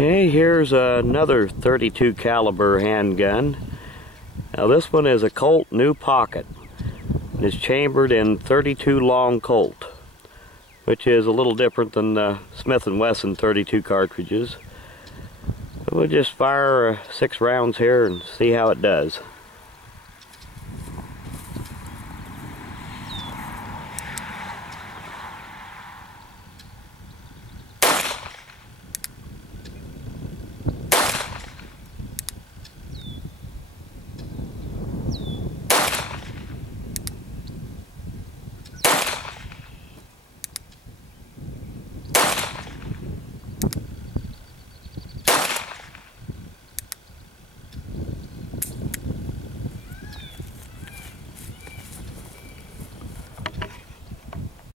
Okay, here's another .32 caliber handgun. Now this one is a Colt New Pocket. It's chambered in .32 Long Colt, which is a little different than the Smith & Wesson .32 cartridges. But we'll just fire 6 rounds here and see how it does.